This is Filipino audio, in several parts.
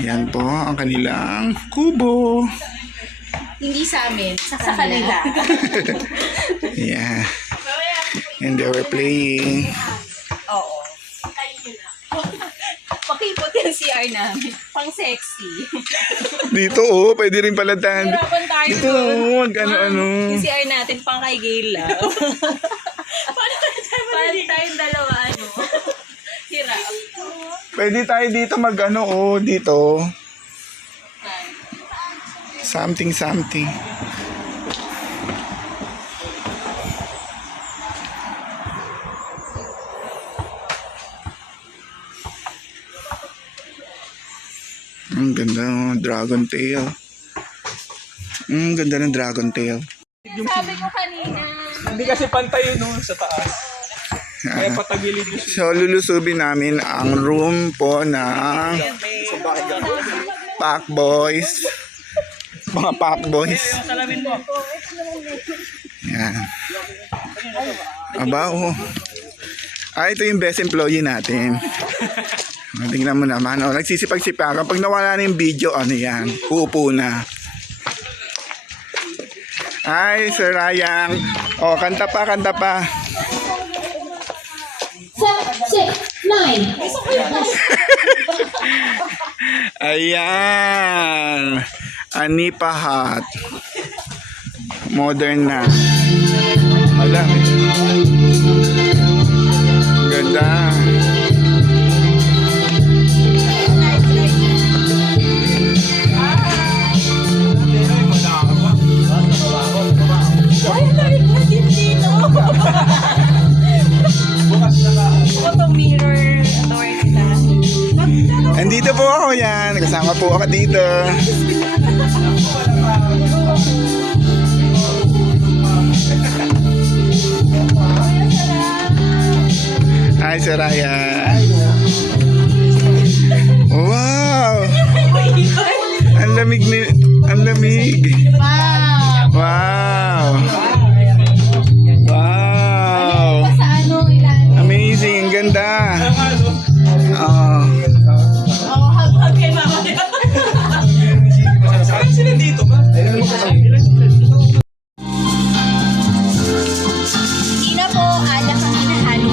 Yan po ang kanilang kubo. Hindi sa amin, sa kanila. Yeah. And they were playing. Oo. Pakipot yung CR namin. Pang sexy. Dito oh, pwede rin pala tayo. Hirapan tayo Dito doon. oh, ano. Yung CR natin pang kay Gayla. Paano tayong dalawa ano? Hirap. Pwede tayo dito dito. Something. Ang ganda ng dragon tail. Ang ganda ng dragon tail. Sabi ko kanina. Hindi kasi pantay yun sa taas. Kaya patagilid yun. So lulusubin namin ang room po ng Pack Boys. Mga Pack Boys. Salamin mo. Yan. Aba oh. Ito yung best employee natin. Tingnan mo naman. Nagsisipag-sipakan. Pag nawala na yung video, yan? Uupo na. Ay, Sir Rayang. Kanta pa. 7, 6, 9. Ayan. Anipa Hut. Modern na. Wala. Ganda. Photo mirror door nila. Andito po ako yan. Kasama po ako dito. Hi, Saraya. Wow! Ang lamig ni... Ang lamig. Wow! Wow! Sa ano ilan? Amazing. Ang ganda. Oh. Hug kay mama. Saan sila dito ba? Hindi na po, alak ang hinahalo.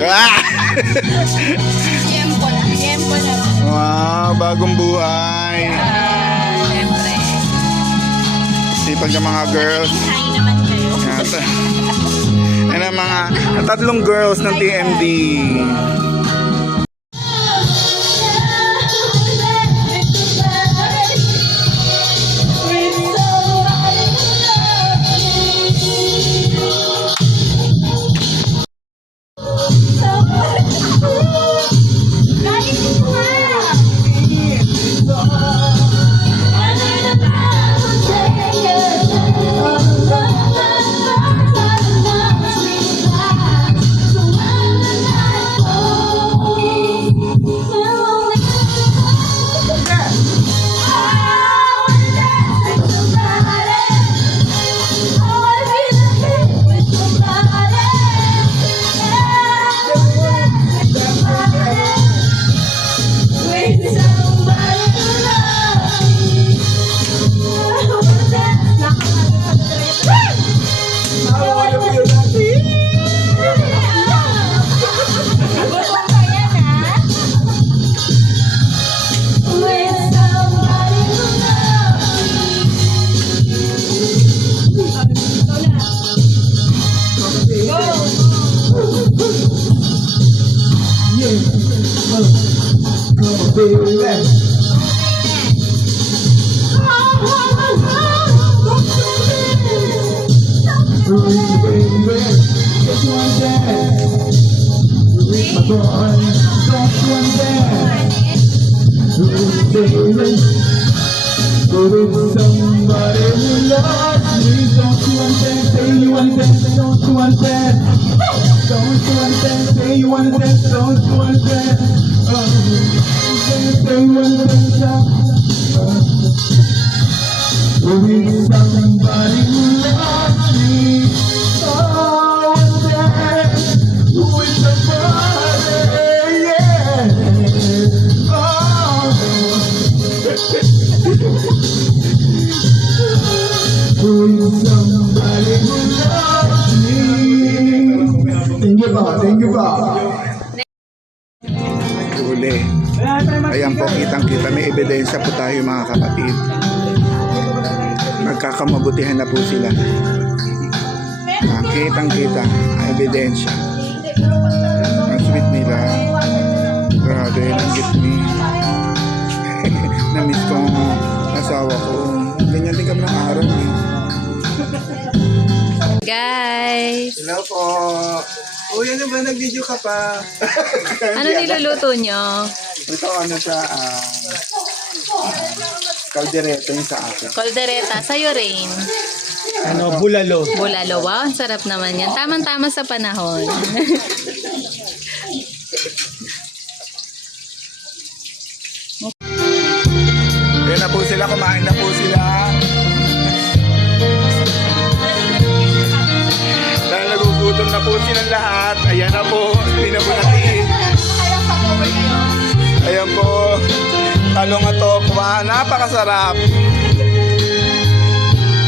Ah! Tiempo na. Wow, bagong buhay. Siyempre. Sipag ng mga girls. Hi naman kayo. Yan ang mga tatlong girls ng TMD. Thank you po. Huli. Ayan po, kitang-kita. May ebidensya po tayo mga kapatid. Nagkakamabutihan na po sila. Kitang-kita. Ebidensya. Ang sweet nila. Grabe, langgit ni. Na-miss ko ang asawa ko. Ganyan din kami ng araw eh. Guys, Hello po. Oh, yan ba? Nag-video ka pa. ano niluluto nyo? Ito ano siya, kaldereta yung sa akin. Koldereta, sa'yo Rain. Ano, bulalo. Bulalo, wow, ang sarap naman yan. Tamang-tama sa panahon. Ayan na po sila, kumain na po sila. Dahil nagugutom na po silang lahat. Ayan na po, hindi na po natin. Ayan po, talong ato, napakasarap.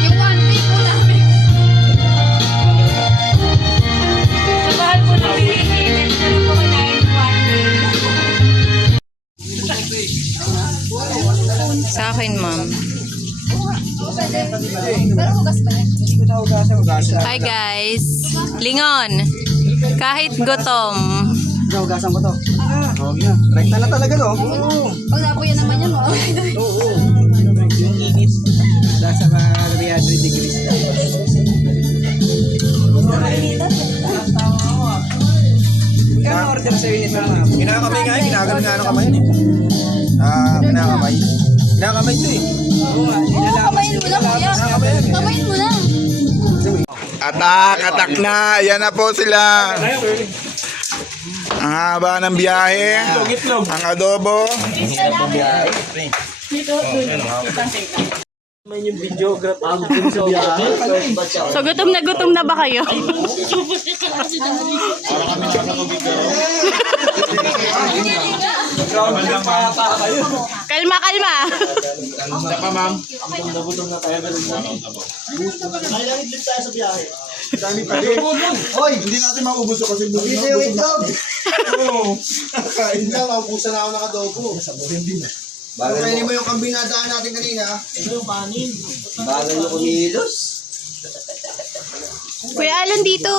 Yung 1 week mo namin. Sa bahal po na pinipinit na lang po kinain 1 week. Sa akin, ma'am. Pero hugas ba yan? Hi guys. Lingon. Kahit gutom. Hugasan ko to. Rekta na talaga to. Pag napuyan naman yan, oh. Yung init. Nasa mga 300 degrees. Kaya order sa'yo nito, ma'am. Kinakamay nga, ginaganon nga ng kamay yan eh. Kinakamay. Kinakamay ito eh. Oo nga, Kamayin mo na, kuya. Kamayin mo na. Katak na. Ayan na po sila. Ang haba ng biyahe. Itlog. Ang adobo. Yung videographer sa biyahe. So gutom na ba kayo? Kalma. Hoy, hindi natin maubos ito kasi buhay na ubos na. Oo. Kain na, maubusan na ako ng adobo. Hindi na. Kainin mo yung kambing na daan natin kanina. Ito yung panin. Bagal yung kumilos. Kuya Alan dito.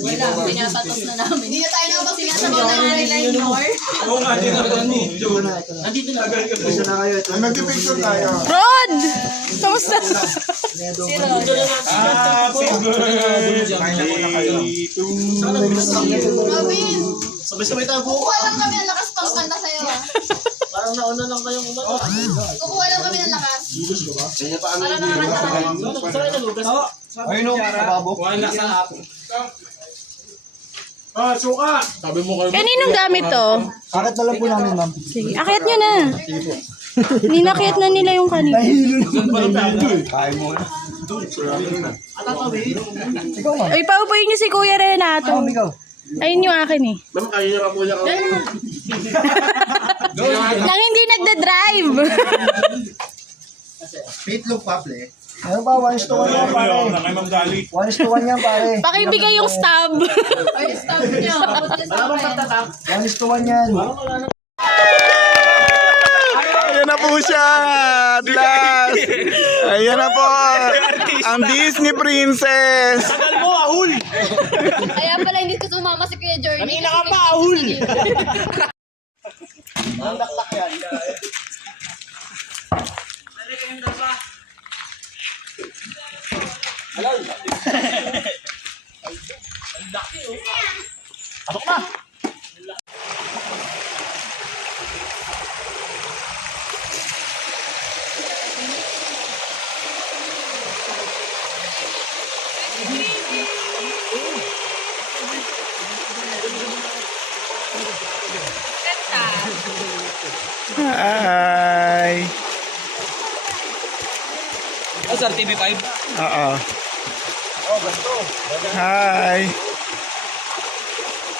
Wala, pinapatos na namin. Hindi na tayo nakapasinga sa mga nangyari more. Oo nga, dinaganon mo. Nandito na kayo. Ay, mag-picture tayo. Rod! Kamusta? Robin, Sabay-sabay tayo buko. kukuha lang kami ng lakas pang kanta sa'yo, ah. Parang nauna lang kayong umano. Kukuha lang kami ng lakas. Kanya pa ano yung Ayun o, kababo. Wala sa apo. Suka! Sabi mo kayo. Kaninong gamit to? Akit na lang po namin, ma'am. Sige, akyat nyo na. Ninakit na nila yung kanina. Kain mo na. Ikaw, ma'am. Uy, paupuin niyo si Kuya Renato. Ma'am, ikaw. Ayun yung akin eh. Ma'am, kayo na pa po niya. Nang hindi nagda-drive. Meatloaf paple. Ano ba? 1:1 yan, pare. Kay Ma'am Dali. 1:1 yan, pare. Pakibigay yung stub. Ay, stop niyo. Abot niya sa akin. 1:1 yan. Ayan na po siya. At last. Ayan na po. Ang Disney Princess. Tagal mo, ahul! Kaya pala hindi ko sumama si Kuya Jordy. Kanina ka pa, ahul! Hi. Sir, TV5. Oo. Hi.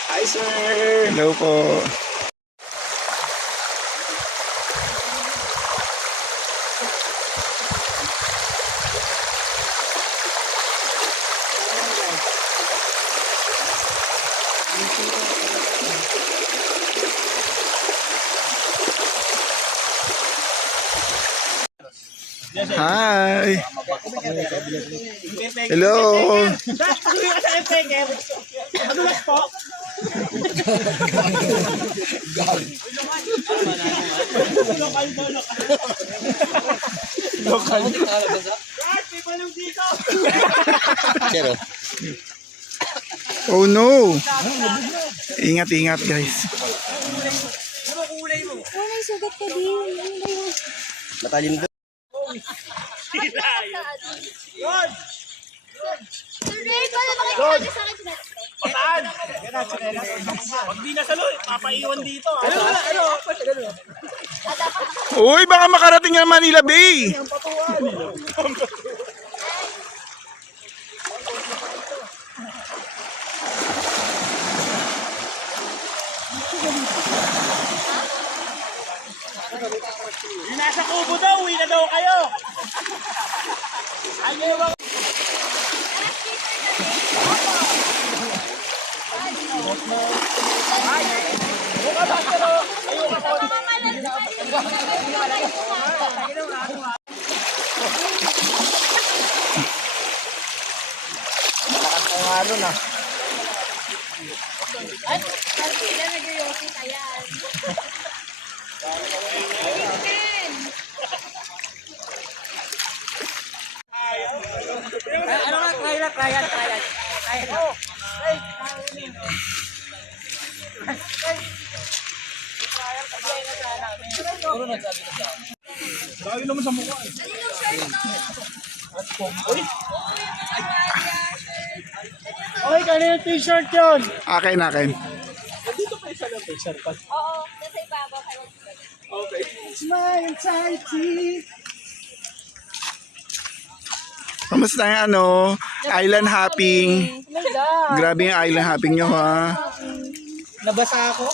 Hi, sir. Hello po. Hi. Hello. Oh no. Ingat, ingat guys. May sugat ka din. Matalim doon. Sir Ray, paano makikita sa akin? Pag di nasalo, papaiwan dito. Uy, baka makarating ng Manila Bay. Yung nasa kubo daw, uwi na daw kayo. Ayun ba? Oy, kanina yung t-shirt yun. Akin, akin. Oo, nasa ibabaw kayo. Smile, anxiety. Kamusta yung ano? Island hopping. Grabe yung island hopping nyo ha. Nabasa ako.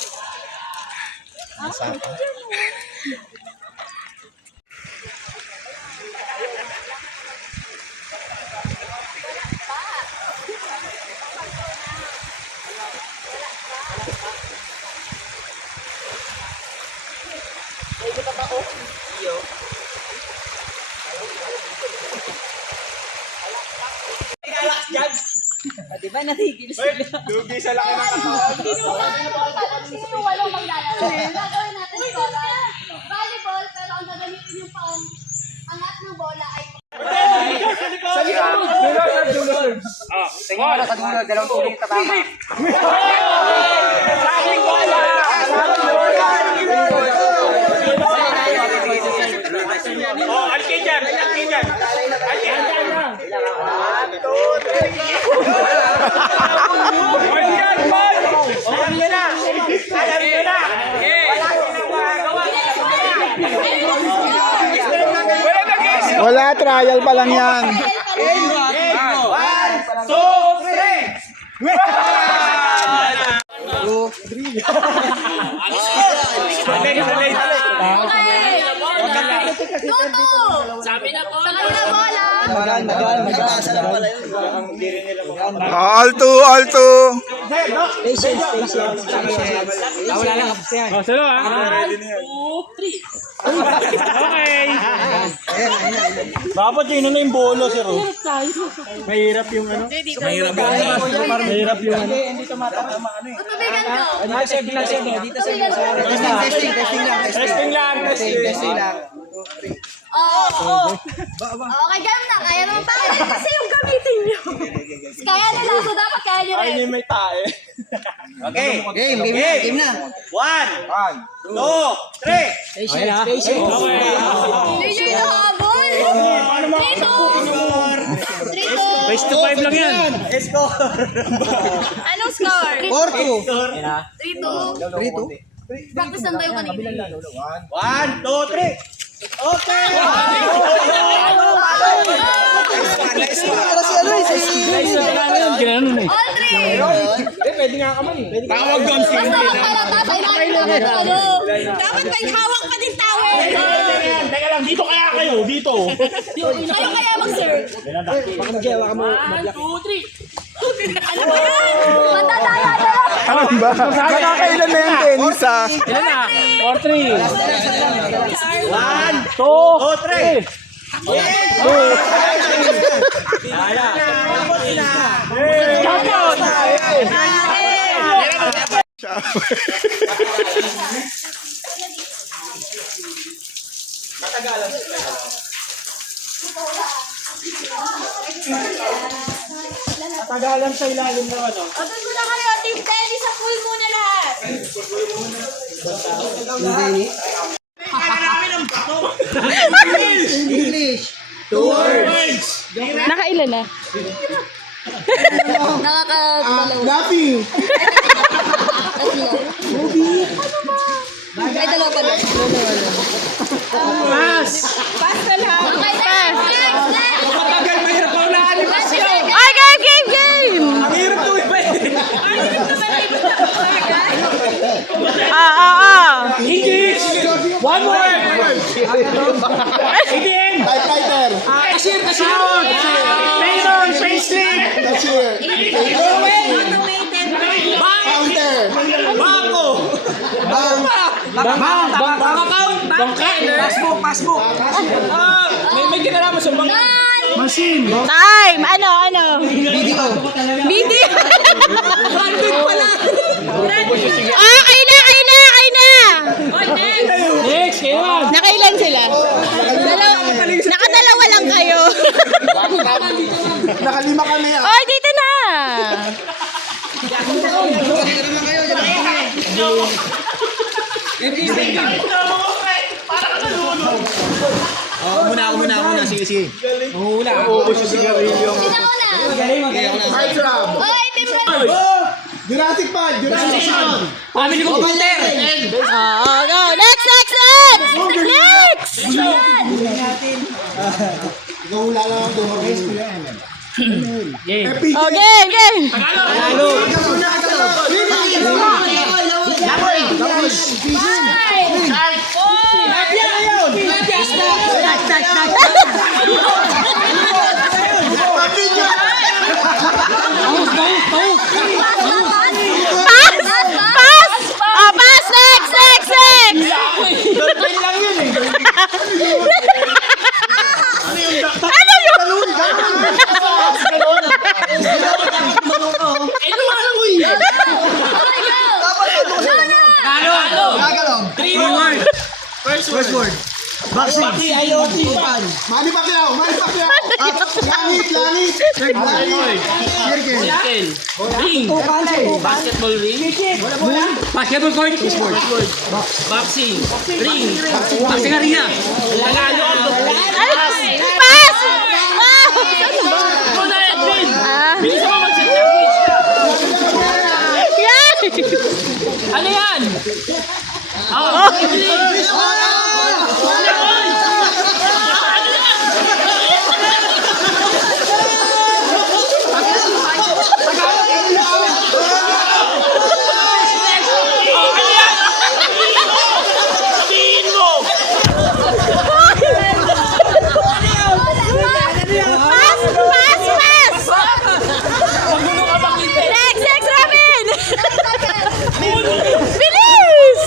Lugi sa laki ng katawan. Sino yung walong maglalaro? Gagawin natin volleyball, pero ang gagamitin yung angat ng bola ay Tingnan mo sa dulo, dalawang tuloy tatama. Oh, alkin dyan, alkin dyan. Alkin dyan. 1, 2, 3. Alkin, Paul! Alam nyo na! Alam nyo na! Wala silang magagawa. Wala na, guys! Wala, trial pa lang yan. 1, 2, 3! Sabi na po. Sa kanilang bola. Alto, alto. Oh, salo ah. Ready na yan. 2, 3. Okay. Dapat yun na yung bolo, sir. Mahirap yung ano. Mahirap yung ano. Mahirap yung ano. Tutubigan ko. Testing lang. Oo. Okay, ganun na. Kaya naman pa. Kasi yung gamitin nyo. Kaya nila. So, dapat kaya nyo Ay, rin. hindi may tae. Okay. Game na. 1, 2, 3. Okay. Hindi nyo inahabol. 3-2. Base to 5 lang yan. Anong score? 4-2. 3-2. Practice lang tayo kanina. 1, 2, 3. Okay. All three. Tawag doon si Basta magkalata sa ilalim ng ano. Dapat may hawak pa din towel. Teka lang, dito kaya kayo. Dito. Kayo kaya mag-serve. 1, 2, 3. Ano ba yan? Matadaya na lang. Ano ba? Nakakailan na yung tenisa. Ilan na? 4, 3. 1, 2, 3. Tagalan sa ilalim ng ano. O, doon muna kayo, Team Telly, sa pool muna lahat. Nakailan na? Nakakadalawa. Laughing! Ay, dalawa pa lang. Pass! Pass na lang. Okay, next! Matagal, mahirap pa na animasyon. Ay, game! Ang hirap to iba eh. English! One word! ATM! Typewriter! Cashier! Trainer! Translate! Cashier! Automated. Counter! Bangko! Passbook! May kinalaman sa bangko. Time! Ano? Video! Handbag pala! Ah, kayo na! Oy, next. Next, kailan? Nakailan sila? Nakadalawa lang kayo. Nakalima kami ah! Oy, dito na! Muna. Sige. Sino una? High crab! Oy, Team Red! Jurassic Park! Jurassic Park! Family ko Peter! Oh, go! Next! Ikaw wala lang ang doon. Game. Oh, game! Pass! Oh, pass! Next! Ano yun? First word. Boxing. Manny Pacquiao! Langit! Ring. Basketball ring. Basketball court. Boxing. Ring. Boxing arena. Pass! Muna Edwin. Ah. Bilis mo mag-sandwich ka. Yan! Ano yan? Next, Robin! Bilis!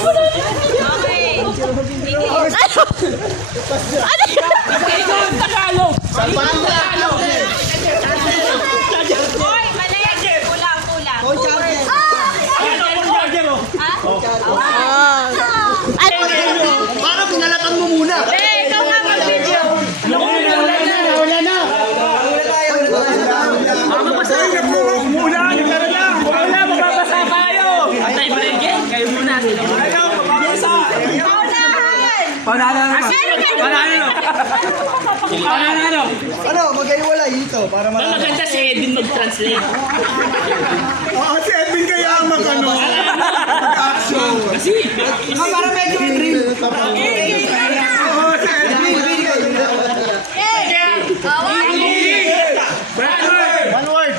Tagalog. Oy, mali. Kulang. Parang pinalatan mo muna! Ikaw nga mag-video. Wala, magbabasa tayo. Antay mo rin, game. Kayo muna. Ayaw, magbabasa. Panalo. Ano, maghiwalay dito para Mas maganda si Edwin mag-translate. Si Edwin kaya ang mag-action! Kasi, para medyo dream. One word!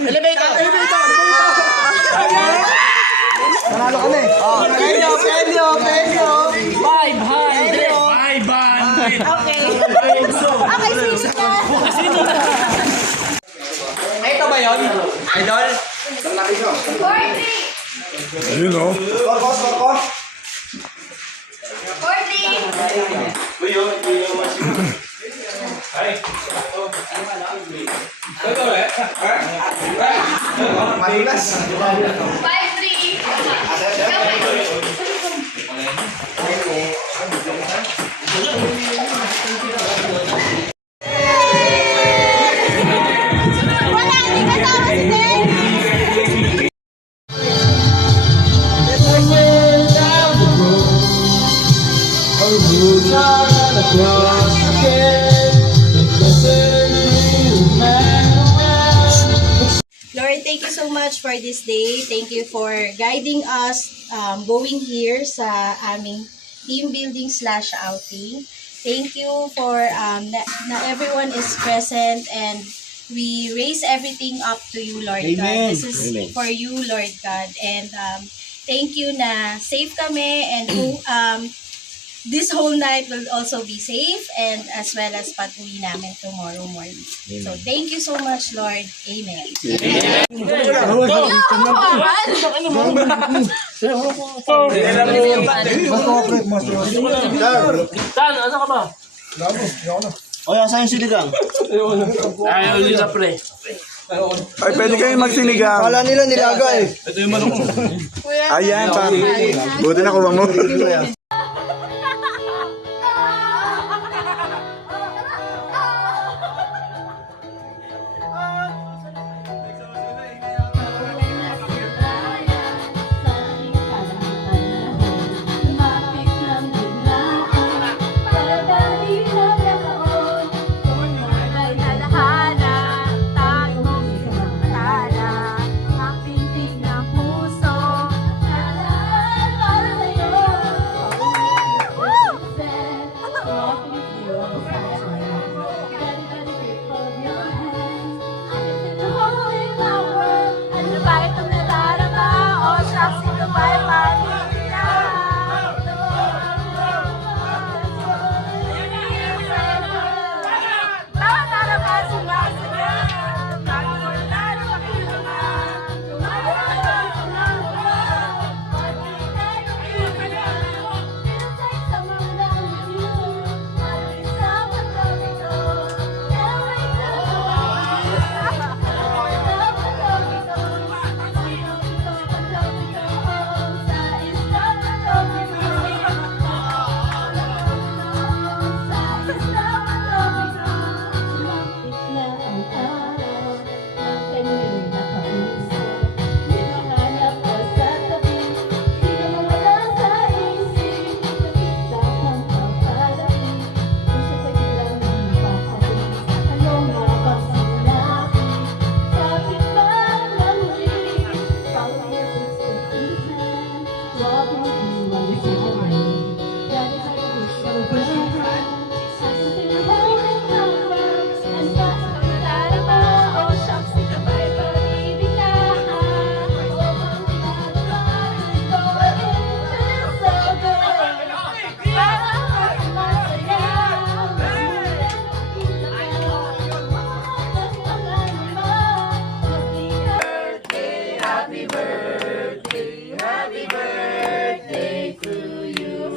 Elevator. Panalo kami! Penyo. 500. Okay. Ito ba yun? Idol? Ayun o. Korkos! 40. Mahilas. 5-3. Wala, hindi kasama si Dave. Lord, thank you so much for this day. Thank you for guiding us going here sa aming team building / outing. Thank you for na everyone is present and we raise everything up to you, Lord God. This is for you, Lord God. And thank you na safe kami and this whole night will also be safe and as well as patuloy namin tomorrow morning. So thank you so much, Lord. Amen. Tan, ano ka ba? O, yan, saan yung siligang? Ayaw nila pre. Ay, pwede kayo magsinigang. Kala nila nilaga eh. Ayan, pa. Buti na kuha mo.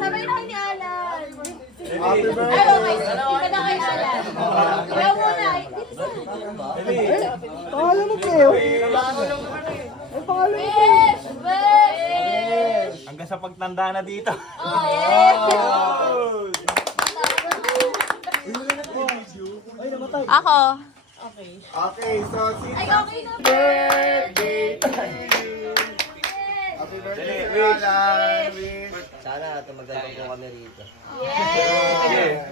Sabay na kay ni Alan. Ay, okay. Ika na kay Alan. Kaya muna. Pangalan mo, Cleo. Wish! Wish! Hanggang sa pagtanda na dito. Oh, yes! Ako. Okay, so Ay, okay na. happy birthday, Alan. Sana tumagal po kami rito. Yes!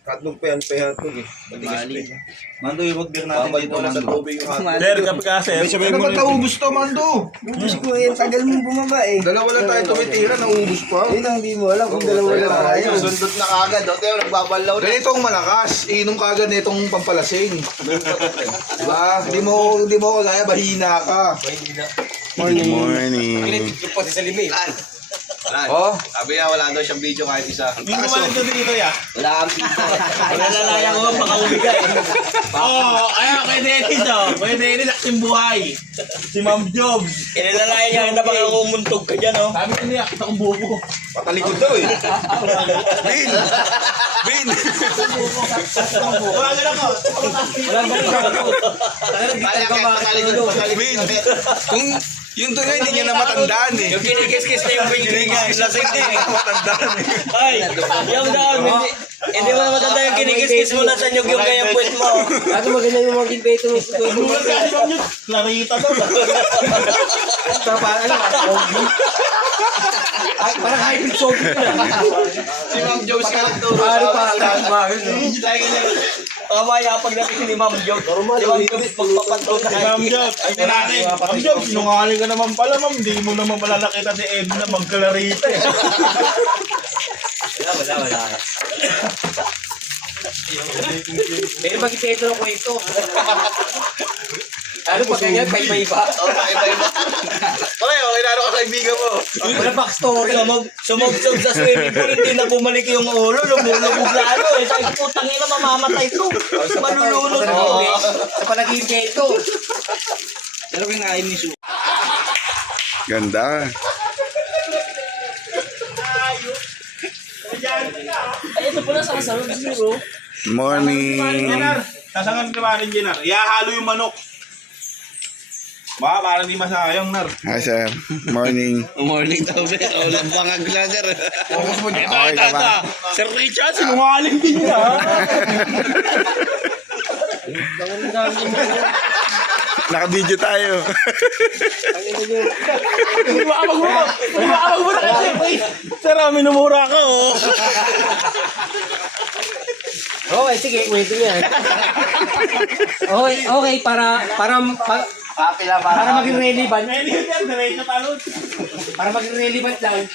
Katlong pehan-pehan to eh. Matigas pa. Mando, i-wag natin Babalik mo na sa tubig yung hapon. Sir, kapag kasi. Ano ba naubos to, Mando? Ubus ko eh, tagal mong bumaba eh. Dalawa lang tayo tumitira, naubos pa. Yun ang hindi mo alam kung dalawa lang tayo. Sundot na kagad. O, tayo nagbabalaw na. Ganitong malakas. Inom kagad nitong pampalasing. Diba? Hindi mo kagaya, bahina ka. Morning. Pati sa limit. Oh, Sabi niya, wala daw siyang video kahit isa. Hindi ko ba nandito dito ya? wala kang pito. Malalalayang ko, baka umigay. Oo, kaya kay Dennis Kay Dennis, aksing buhay. Si Ma'am Jobs. Inalalayan na baka umuntog ka dyan, oh. Sabi ko niya, kita kong buko. Patalikod daw eh. Bin! Bin! Wala na ako. Wala ba Kaya patalikod. Bin! Kung yung tunay, hindi niya na matandaan eh. Yung kinikis-kis na yung bingin niya, lasing din. Matandaan eh. Ay, yung doon, hindi mo na matanda yung kinikis-kis mo na sa nyug yung kayang puwet mo. Ako maganda yung mga ginbeto mo sa tubo. Tulad ka si Ma'am Jobs. Clarita daw. Parang hybrid soldier na. Si Ma'am Joe siya nagturo Mamaya pag natin ni Ma'am Jog, si Ma'am Jog magpapatron na Ma'am Jobs, ay natin. Ma'am Jobs, sinungaling ka naman pala, Ma'am. Hindi mo naman pala nakita si Ed na magkalarita eh. Wala. Pero mag-ipetro ng kwento. Ano pag ganyan, iba-iba? Oo, iba-iba. Okay, lalo ka kaibigan mo. Wala backstory. Sumog-sog sa swimming pool, hindi na bumalik yung ulo, lumulubog lalo eh. Sabi ko, putang ina, mamamatay to. Malulunod to. Sa palagipetro. Pero kinain ni Su. Ganda. Ay, ito pala sa kasalog, zero. Morning. Engineer, sasangan ka ba, Engineer? Ihahalo yung manok. Baka parang di masayang, Nar. Hi, sir. Morning. Morning daw, Ben. Walang bangag lang, sir. Okay ka ba? Sir Richard, sinungaling din niya. Naka-video tayo. Iwaamag mo na kasi. Sir, minumura ka, oh. Okay, sige, kwento yan. Okay, para maging relevant. Diretso talon. Para maging relevant lang.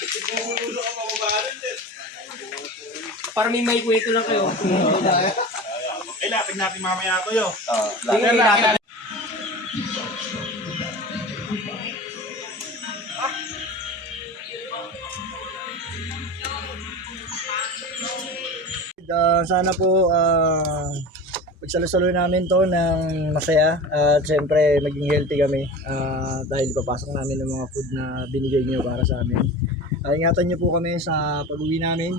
Para may kwento lang kayo. Eh, lapit natin mamaya to, yo. Sige, lapit. Sana po pagsalo-salo namin to ng masaya at siyempre maging healthy kami dahil papasok namin ng mga food na binigay niyo para sa amin. Ingatan niyo po kami sa pag-uwi namin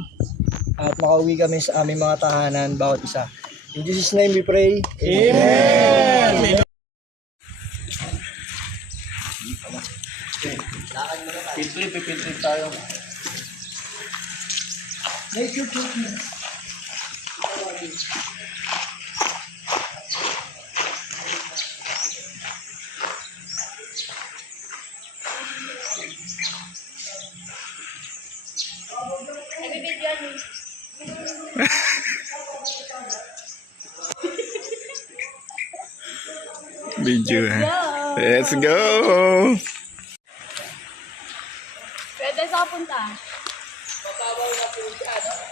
at makauwi kami sa aming mga tahanan bawat isa. In Jesus' name we pray. Amen. Piltrip tayo. Video. Let's go. Pwede sa punta.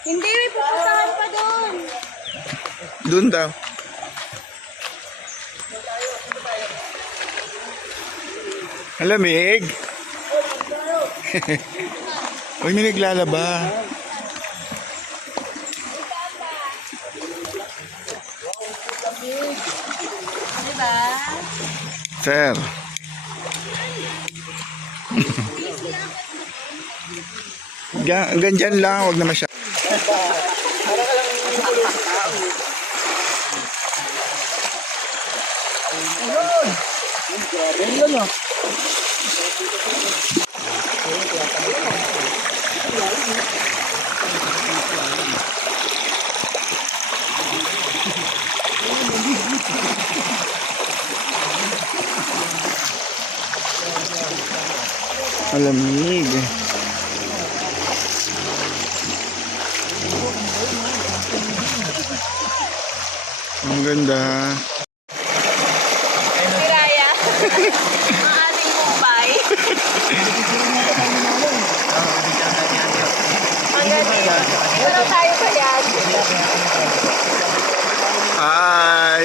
Hindi, may pupuntahan pa doon. Doon daw. Alamig. Uy, may naglalaba. Diba? Sir. Ganyan lang, wag na masyado. Malamig. Ang ganda. Piraya. Ang ating Mumbai. Ang galing. Pero tayo pa yan. Hi.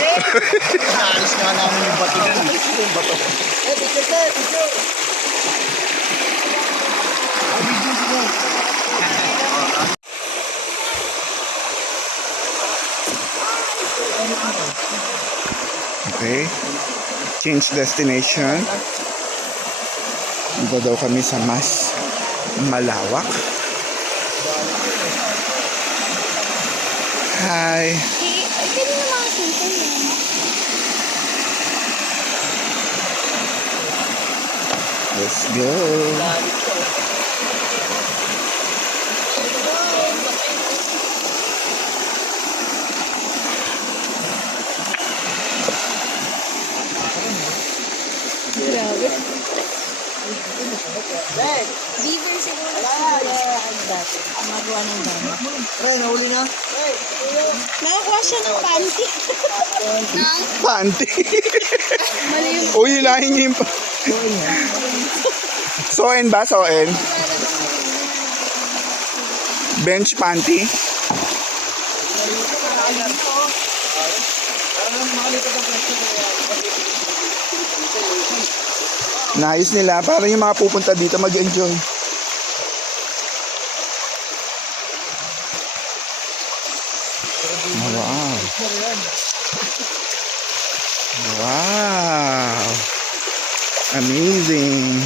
Ready? Naalis nga namin yung bato na. Yung bato. Picture tayo, picture. Okay. Change destination. Dito daw kami sa mas malawak. Hi. Pwede na mga sunto yan. Let's go. Beaver siguro ano dati, magawa ng dami. Pre, nahuli na. Nakakuha siya ng panty. Panty. Mali yung Uy, hilahin niyo yung Soen ba? Soen? Bench panty? Nice nila. Para yung mga pupunta dito mag-enjoy. Wow. Wow. Amazing.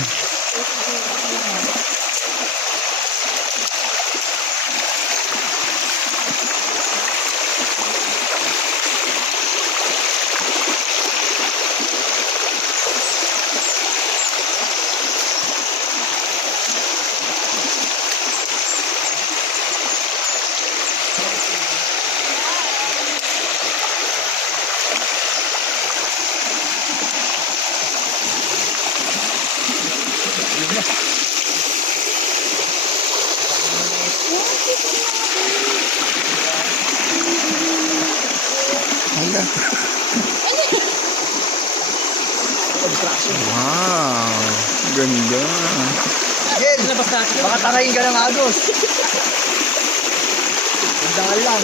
Hala. Wow. Ganda. Jen, baka tarayin ka ng agos. Dangal lang.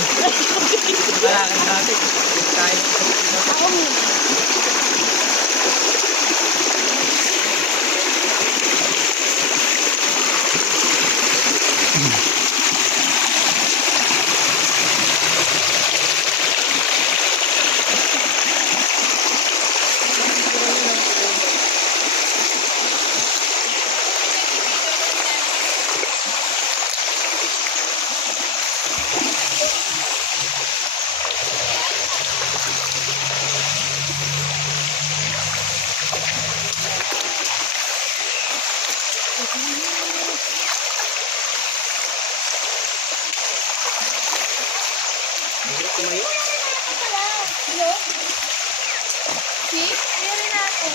See? Meron na ako.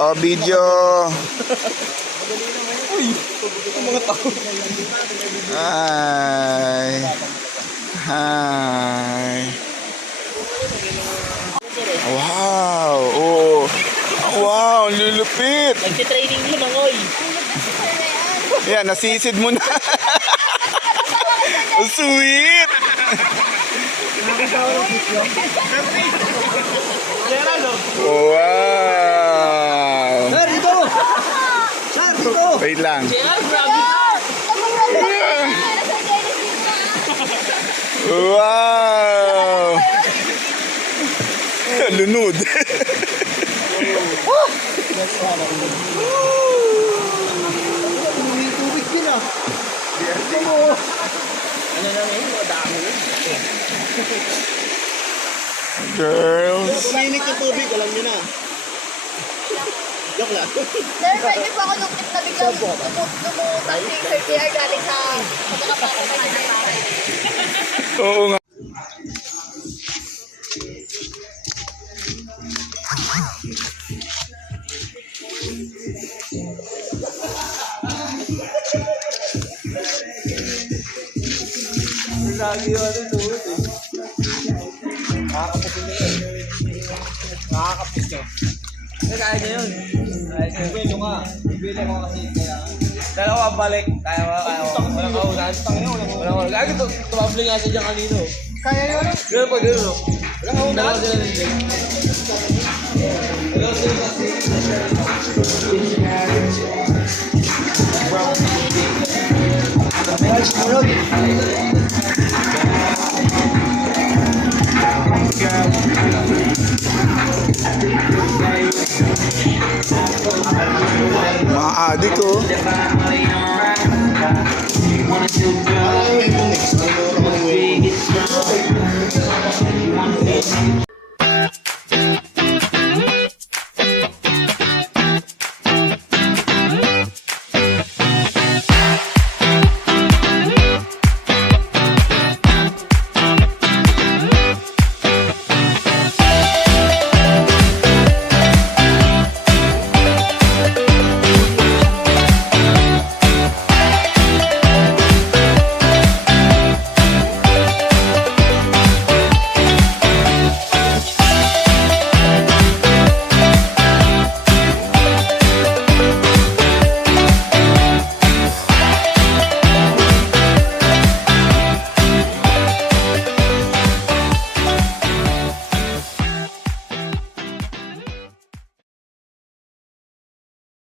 Oh, video. Hi. Hi. Wow. Oh. Wow, lulupit. Nagtitraining yun ang oy. Yan, nasisid mo na. Ang sweet. Wow. Sir, dito! Sir, dito! Wait lang. Wow. Lunod. Tubig din ah. Ano na yun? Dami yun. Girls. Kuminig yung tubig, alam niyo na. Joke lang. Sir, pwede po ako nung tip na biglang lumutang si Sir JR galing sa pagkakapakot na Oo nga. Lagi yun ano tuhod eh. Nakakapos nyo yun. Nakakapos nyo. Kaya nyo yun. Ibilo nga. Ibilo nga kasi kaya. Dalawa balik. Kaya mo. Walang kaunan. Walang kaunan. Lagi tumabli nga siya dyan kanino. Kaya yun. Gano'n pa gano'n. Walang kaunan. Dalawa sila nilay. Dalawa sila kasi. Guys, tulog.